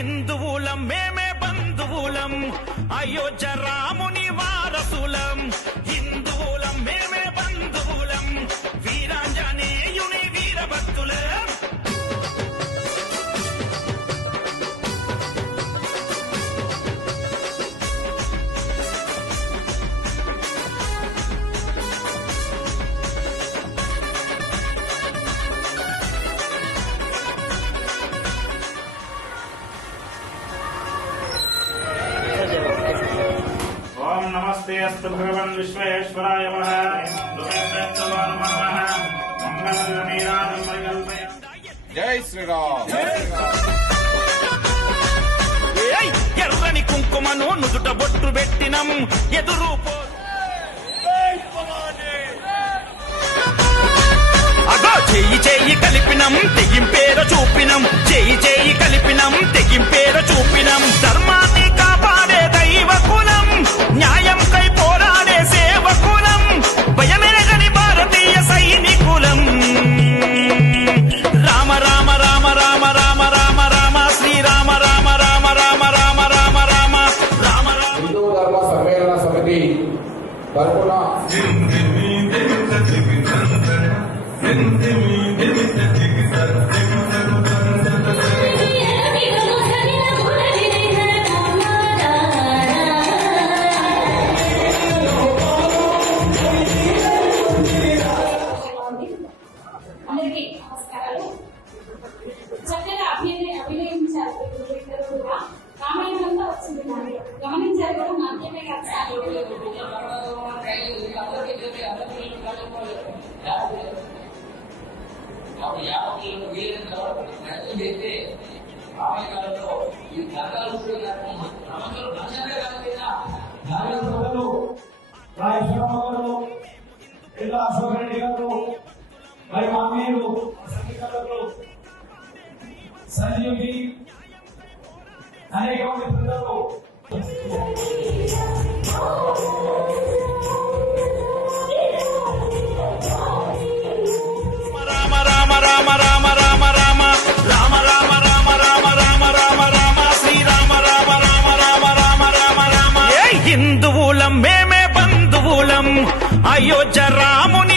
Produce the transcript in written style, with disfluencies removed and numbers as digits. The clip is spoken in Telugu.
హిందువులం మేమే బంధువులం అయోధ్య రాముని వారసులం హిందువులం మేమే బంధువులం వీరాంజనేయుని వీరభక్తులం नमस्ते अस्तु भगवान् विश्वेश्वराय जय श्री राम ఎర్రని కుంకుమను నుదుట బొట్టు పెట్టినం ఎదురు అగో చెయ్యి చెయ్యి కలిపినం తెగింపేర చూపినం చెయ్యి చెయ్యి కలిపినం తెగింపేర చూపినం ధర్మాన్ని కాపాడే దైవ కులం న్యాయం కై పోరాడే సేవకులం భయమెరగని భారతీయ సైనికులం రామ రామ రామ రామ రామ రామ రామ శ్రీరామ రామ రామ రామ రామ రామ రామ రామ హిందూ ధర్మ సమ్మేళన సమితి తరపున అందరికీ నమస్కారాలు. చక్కగా అభినయించారు ఇద్దరు కూడా. రామాయణం అంతా వచ్చింది నాకు గమనించారు కూడా. నాట్యమే కాదు అశోక్ రెడ్డి గారు మరి మా మీరు సంఘటనలు సంజీవి అనేక మంది ప్రజలు రామ రామ రామ రామ రామ రామ రామ రామ రామ రామ రామ రామ రామ శ్రీరామ రామ రామ రామ రామ రామ రామ హిందువులం మేమే బంధువులం అయోధ్య రాముని